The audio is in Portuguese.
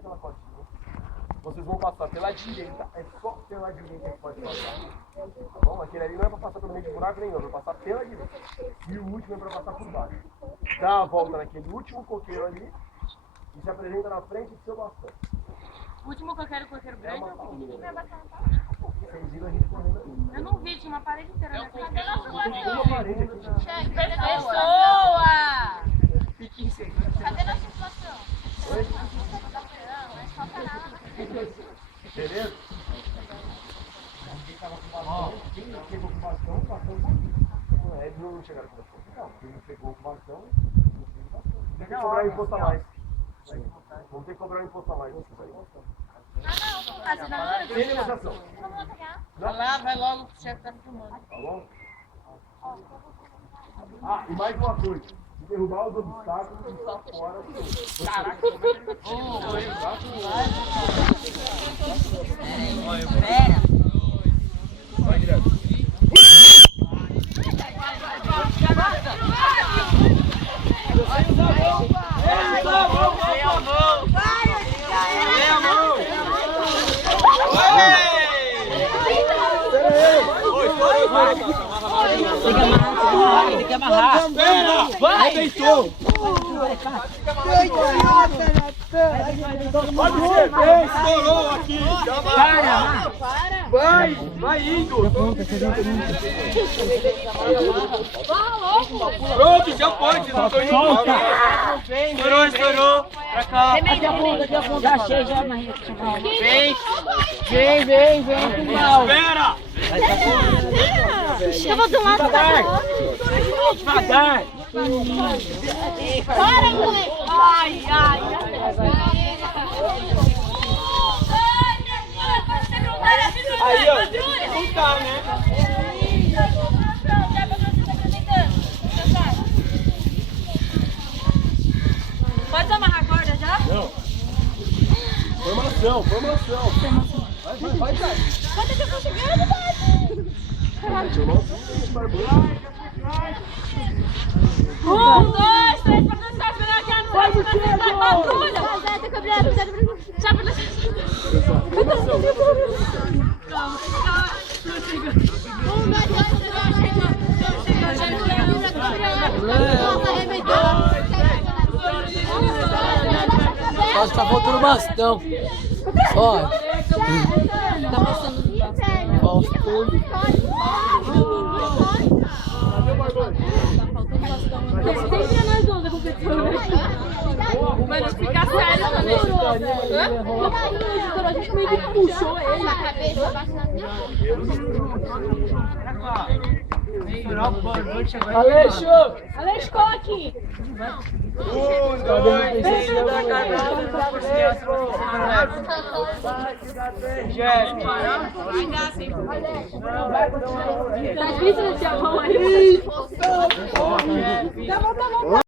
aquela cotinha. Vocês vão passar pela direita, é só pela direita que pode passar. Tá bom? Aquele ali não é pra passar pelo meio de buraco nenhum, é pra passar pela direita. E o último é pra passar por baixo. Dá a volta naquele último coqueiro ali e se apresenta na frente do seu bastão. O último coqueiro grande ou pequenininho? Vocês viram a gente correndo ali. Eu não vi, tinha uma parede inteira. Tem uma parede aqui. Pessoa! Cadê nossa situação? Oi? Não falta nada. Beleza? Quem tava com bastão, quem pegou com bastão, o bastão tá aqui. Eles não chegaram com bastão. Não, quem não pegou com bastão, não pegou com bastão. Tem que cobrar imposto a mais. Vamos ter que cobrar imposto a mais. Sem negociação. Vai lá, vai logo, o chefe tá filmando. Tá bom? Ah, e mais uma coisa. Se derrubar os obstáculos, e está fora. Caraca! Vai direto. Tem que amarrar. Vai, deitou. Pode ser, estourou aqui. Vai indo. Pronto, já pode. Não tô indo. Estourou. Pra cá. Já achei, já amarrei. Vem. Espera. Eu vou do lado Devagar. Para, moleque! Ai! Aí, ó, tem que juntar, né? Pode amarrar a corda já? Não. Formação. Vai, cara. Quanto que eu consegui? Um, dois, três, pra dançar, esperar aqui a noite, pra dançar com a patrulha. Nossa, tá faltando bastão. Ó. Tá passando. Sempre nós vamos da competição, né? Mas não fica sério também. A gente meio que puxou ele. A cabeça bastante. Aleixo, aqui. 1, 2, 3. Tá difícil de chamar aí. Tá bom.